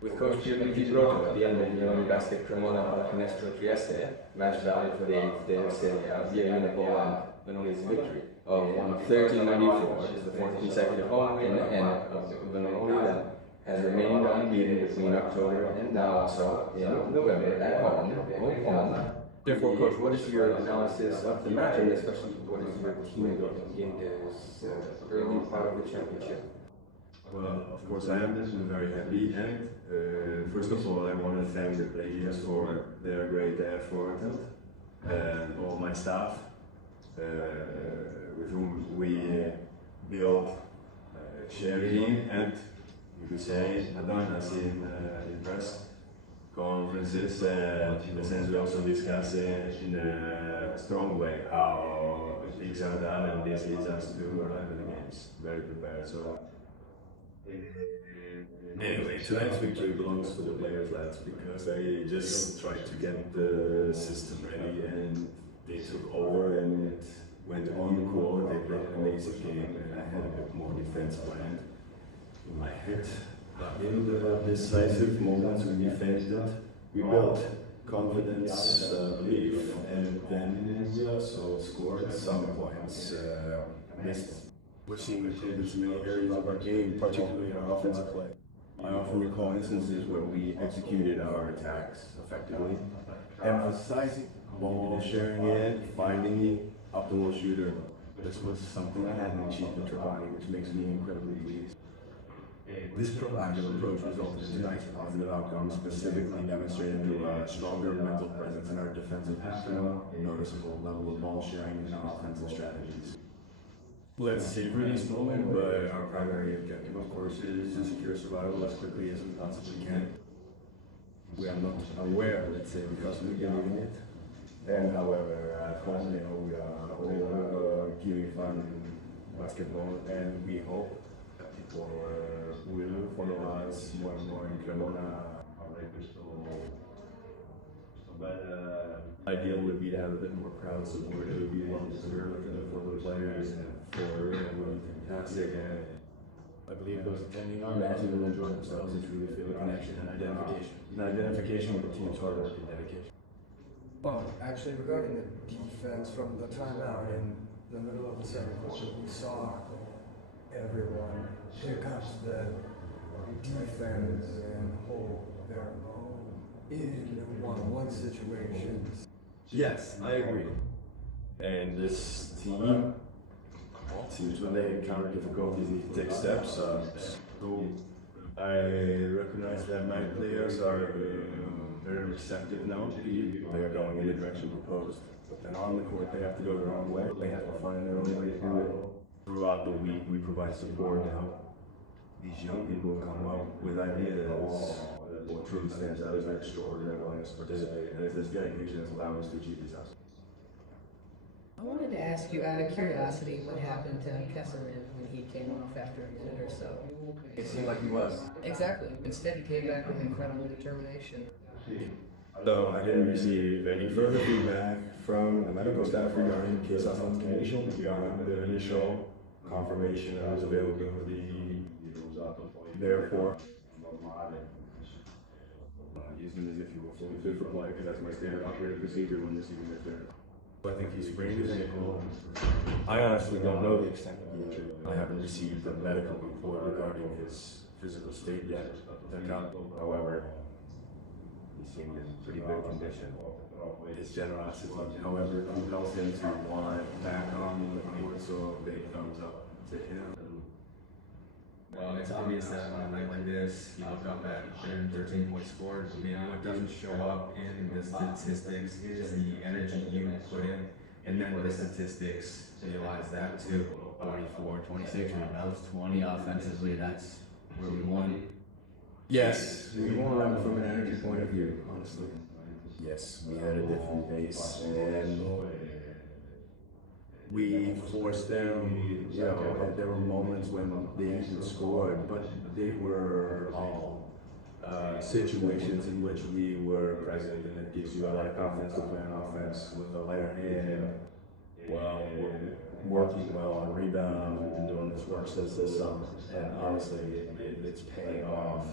With Coach Brotto at the end of Vanoli Cremona Pallacanestro Trieste, match value for the 8th day of Serie A LBA and Vanoli's victory of 113-94 is the fourth consecutive home win, and Vanoli that has remained unbeaten between October and now also in November at home. Therefore, Coach, what is your analysis of the match, and especially what is your team doing in this early part of the championship? Well, of course I am very happy, and first of all I want to thank the players for their great effort and all my staff with whom we built sharing and you could say advanced in press conferences, and in a sense we also discuss in a strong way how things are done, and this leads us to arrive at the games very prepared. So anyway, tonight's victory belongs to the players, lads, because they just tried to get the system ready and they took over and it went on court. They played an amazing game and I had a bit more defense planned in my head. But in the decisive moments we defended, we built confidence, belief, and then we also scored some points. We're seeing improvements in many areas of our game, particularly in our offensive play. I often recall instances where we executed our attacks effectively, emphasizing ball sharing in, finding the optimal shooter. This was something I hadn't achieved in Trapani, which makes me incredibly pleased. This proactive approach resulted in tonight's positive outcomes, specifically demonstrated through a stronger mental presence in our defensive half and a noticeable level of ball sharing in our offensive strategies. Let's savor this moment, but our primary objective, of course, is to secure survival as quickly as we possibly can. We are not aware, let's say, because we believe in it. And however, at home, we are all giving fun basketball, and we hope that people will follow us more and more in Cremona. Ideal would be to have a bit more crowd support. It would be well-deserved for the players and for everyone. Fantastic. And I believe those attending our matches will enjoy themselves and truly feel a connection and identification. An identification with the team's hard work and dedication. Well, actually, regarding the defense, from the timeout in the middle of the second quarter, we saw everyone pick up the defense and hold their own in one-on-one situations. Yes, I agree. And this team, all teams, when they encounter difficulties, need to take steps. So I recognize that my players are very receptive now. They are going in the direction proposed. But then on the court, they have to go their own way. They have to find their own way to do it. Throughout the week, we provide support to help these young people come up with ideas. What truly stands out is their extraordinary willingness to participate, and it's this dedication that's allowing us to achieve these outcomes. I wanted to ask you, out of curiosity, what happened to Kesselman when he came off after a minute or so? It seemed like he was. Exactly. Instead, he came back with incredible determination. So I didn't receive any further feedback from the medical staff regarding case authentication beyond the initial confirmation of his availability. Therefore, use him as if he were fully fit for play, because that's my standard operating procedure when this even gets there. I think he sprained his ankle. I honestly don't know the extent of the injury. I haven't received a medical report regarding his physical state yet. However, he seemed in pretty good condition. His generosity, however, compels him to want back on the court, so a big thumbs up to him. Well, it's obvious that on a night like this, you look up at 13 points scored. Maybe what doesn't show up in the statistics is the energy you put in, and then the statistics realize that too. 44, 26 rebounds, 20 offensively. That's where we won. Yes, we won from an energy point of view, honestly. Yes, we had a different base, and we forced them, there were moments when they even scored, but they were all situations in which we were present, and it gives you a lot of confidence to play on offense with a lighter hand. Well, we're working well on rebound. We've been doing this work since this summer, and honestly, it's paying off.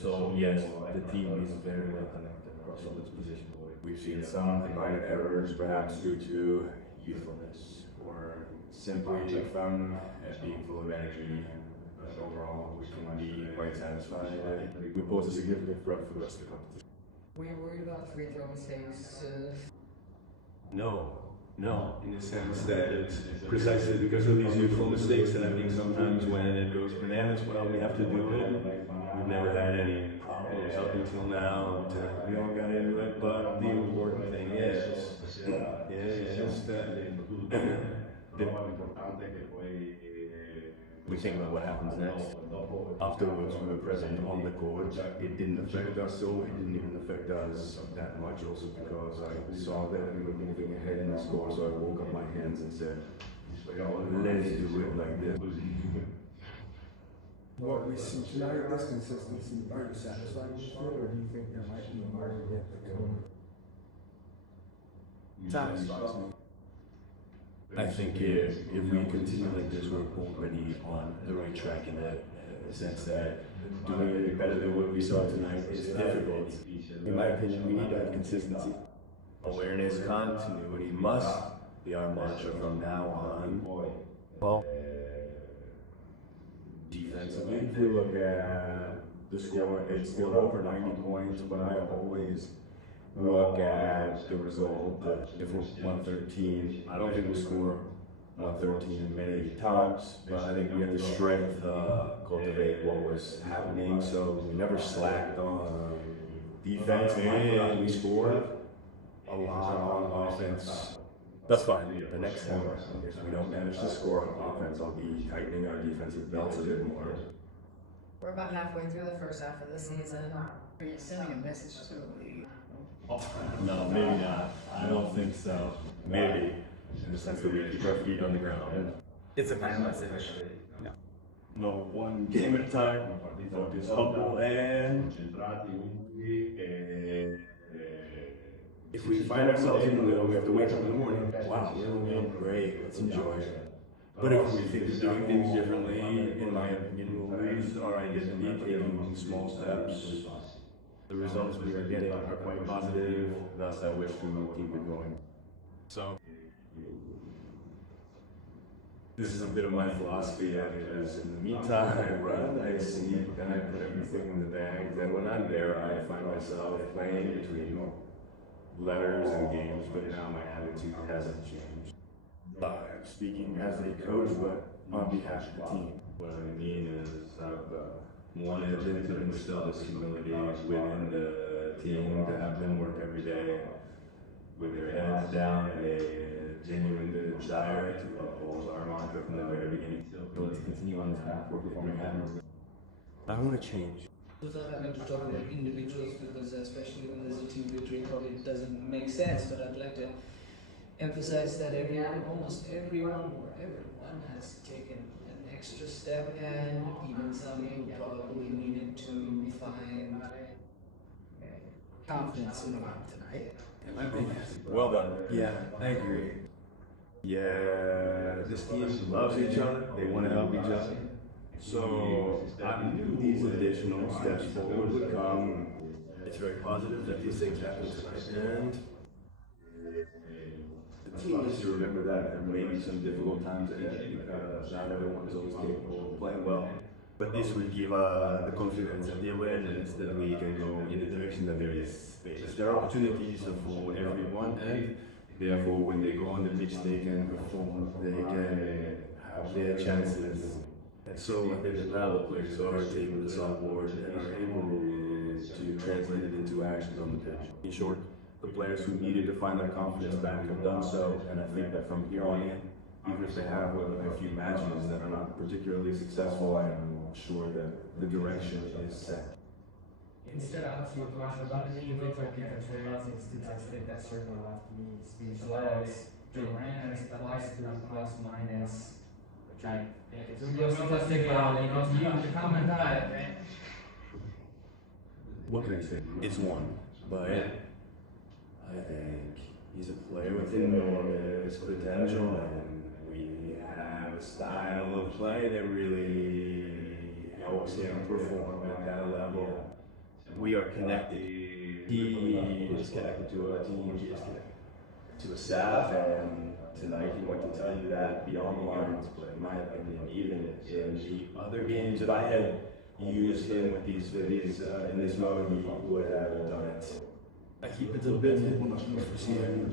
So yes, the team is very well connected across all its positions. We've seen some minor errors, perhaps due to youthfulness or simply from being full of energy. But overall, we can be quite satisfied. We pose a significant threat for the rest of the competition. Were you worried about free throw mistakes? No, in the sense that it's precisely because of these youthful mistakes that I think sometimes when it goes bananas, well, we have to do it. We've never had any problems up until now. We all got into it, but the important thing is we think about what happens next. Afterwards, we were present on the court. It didn't affect us, so it didn't even affect us that much, also because I saw that we were moving ahead in the score, so I woke up my hands and said, let's do it like this. What we see tonight, this consistency, are you satisfied with it, or do you think there might be more yet to come? Satisfies me. I think if we continue like this, we're already on the right track in that sense that doing it better than what we saw tonight is difficult. In my opinion, we need to have consistency. Awareness, continuity must be our mantra from now on. Well, defensively, if we look at the score, it's still over 90 points, but I always look at the result. If we're 113, I don't think we'll score 113 many times, but I think we have the strength to cultivate what was happening, so we never slacked on defense, and we scored a lot on offense. That's fine. The next time, if we don't manage to score on offense, I'll be tightening our defensive belts a bit more. We're about halfway through the first half of the season. Are you sending a message to the league? No, maybe not. I don't think so. Maybe. In the sense that we keep our feet on the ground. It's a kind message. Yeah. No, one game at a time. Focus, humble, and if we find ourselves in the middle, we have to wake up in the morning. Wow, we're doing great. Let's enjoy it. But if we think of doing things differently, in my opinion, we'll lose our identity, taking small steps. The results we are getting are quite positive, thus I wish to keep it going. So, this is a bit of my philosophy, because in the meantime, I run, I sleep, and I put everything in the bag. Then when I'm there, I find myself playing between letters and games, but now my attitude hasn't changed. I'm speaking as a coach, but on behalf of the team. What I mean is, I've wanted to instill this humility within the team, to have them work every day with their heads down, a genuine desire to uphold our mantra from the very beginning. So let's continue on this path. We're performing admirably. I want to change. Without having to talk about individuals, because especially when there's a team victory, probably it doesn't make sense, but I'd like to emphasize that almost everyone has taken an extra step, and even some who probably needed to find confidence in the game tonight. Well done. Yeah, I agree. Yeah, this team loves each other. They want to help each other. So I knew these additional steps forward would come. It's very positive that these things happen tonight, and the team needs to remember that there may be some difficult times ahead, because not everyone's always capable of playing well. But this will give the confidence and the awareness that we can go in the direction that there is space. There are opportunities for everyone, and therefore when they go on the pitch they can perform, they can have their chances. And so I think that now the players are taking this on board and are able to translate it into actions on the pitch. In short, the players who needed to find their confidence back have done so, and I think that from here on in, even if they have a few matches that are not particularly successful, I'm sure that the direction is set. Instead of asking a question about the individual characteristics, statistic that certainly left me speechless. Durant plus 3 plus minus. What can I say? It's one, but I think he's a player with enormous potential, and we have a style of play that really helps him perform at that level. we are connected. He is connected to our team, he is connected to a staff, and tonight he wanted to tell you that beyond the lines, but in my opinion, even in the other games that I had used him with these videos in this mode, he would have done it. I keep it a bit hidden,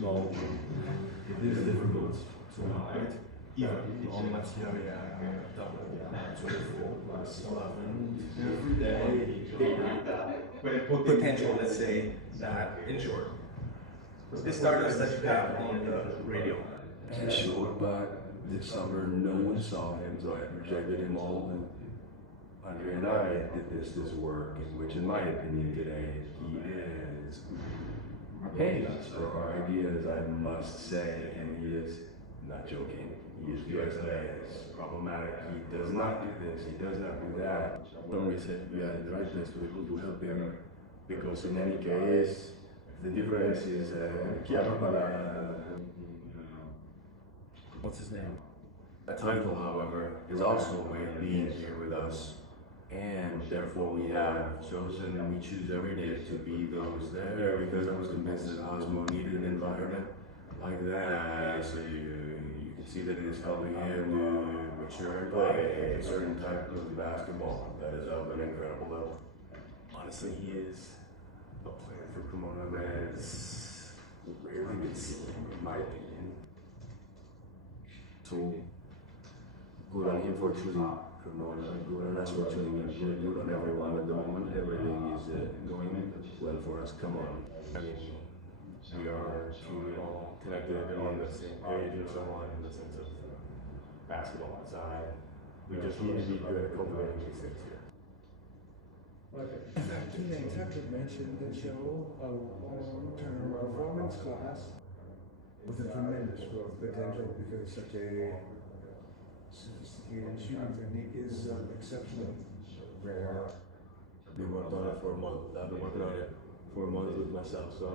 no, it is difficult to hide. Even on my Serie A every day, potential, let's say, that in short. This started that you have on the radio. Sure, but this summer no one saw him, so I rejected him all. And Andre and I did this work, in which, in my opinion, today he is paying us for our ideas, I must say, and he is not joking. He is problematic. He does not do this. He does not do that. When we said we had to write this, we will help him, because in any case, the difference is what's his name? The title, however, is also a way of being here with us, and therefore we have chosen, and we choose every day to be those there, because I was convinced that Osmo needed an environment like that, so you can see that it is helping him to mature and play a certain type of basketball that is of an incredible level. Honestly, he is a player for Cremona that has rarely been seen, in my opinion. So, good on him for choosing Cremona, good on us for choosing him, good on everyone at the moment. Everything is going well for us. Come on. I mean, we are truly all connected on the same page and so on, in the sense of basketball outside. We just need to be good at cultivating these things here. In fact, you mentioned the show long-term performance class with a tremendous growth potential, because such a sophisticated shooting technique is exceptionally rare. We worked on it for a month. I've been working on it for a month with myself, so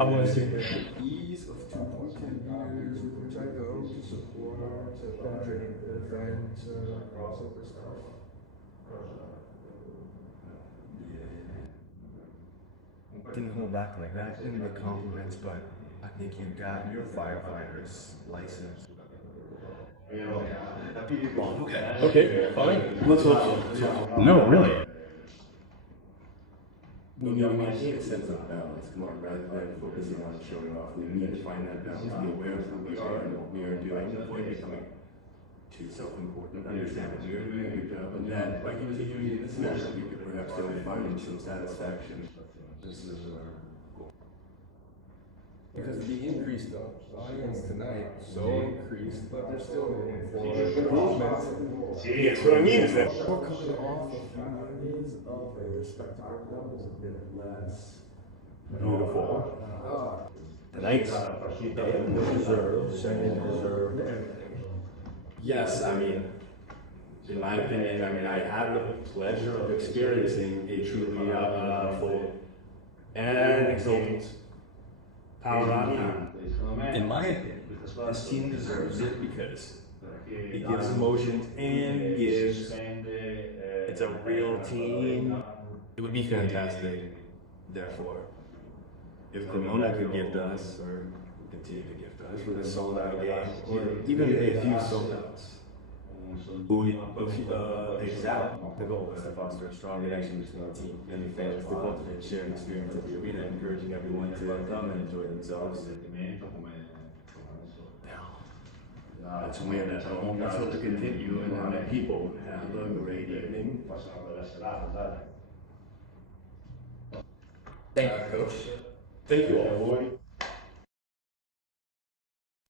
I want to see the ease of 2.10 meters with which I go to support penetrating the defense, crossover stuff. Didn't hold back like that in the compliments, but I think you got your firefighter's license. okay, fine. Let's hope. No, really. We need to maintain a sense of balance, come on, rather than focusing on showing off. We need to find that balance, be aware of who we are and what we are doing, avoid becoming too self-important, understand that we are doing a good job, and then by continuing in this manner, we could perhaps still find some satisfaction. This is our goal. Because the increased audience tonight, so increased, but there's still room for improvement. Yes, what I mean is that We're coming off a few years of a respectable level, a bit less beautiful. Tonight's deserved, and deserved everything. Yes, I mean, in my opinion, I had the pleasure of experiencing a truly full and exultant power on. In my opinion, this team deserves it because it gives emotions and gives. It's a real team. It would be fantastic, therefore, if Cremona could gift us, or continue to gift us, with a sold out game, or even a few sold outs. Exactly. The goal is to foster a strong connection between the team and the fans, to cultivate shared experience at the arena, encouraging everyone to come and enjoy themselves. Let's win at home. Let's hope to continue and let people have a great evening. Thank you, Coach. Thank you all.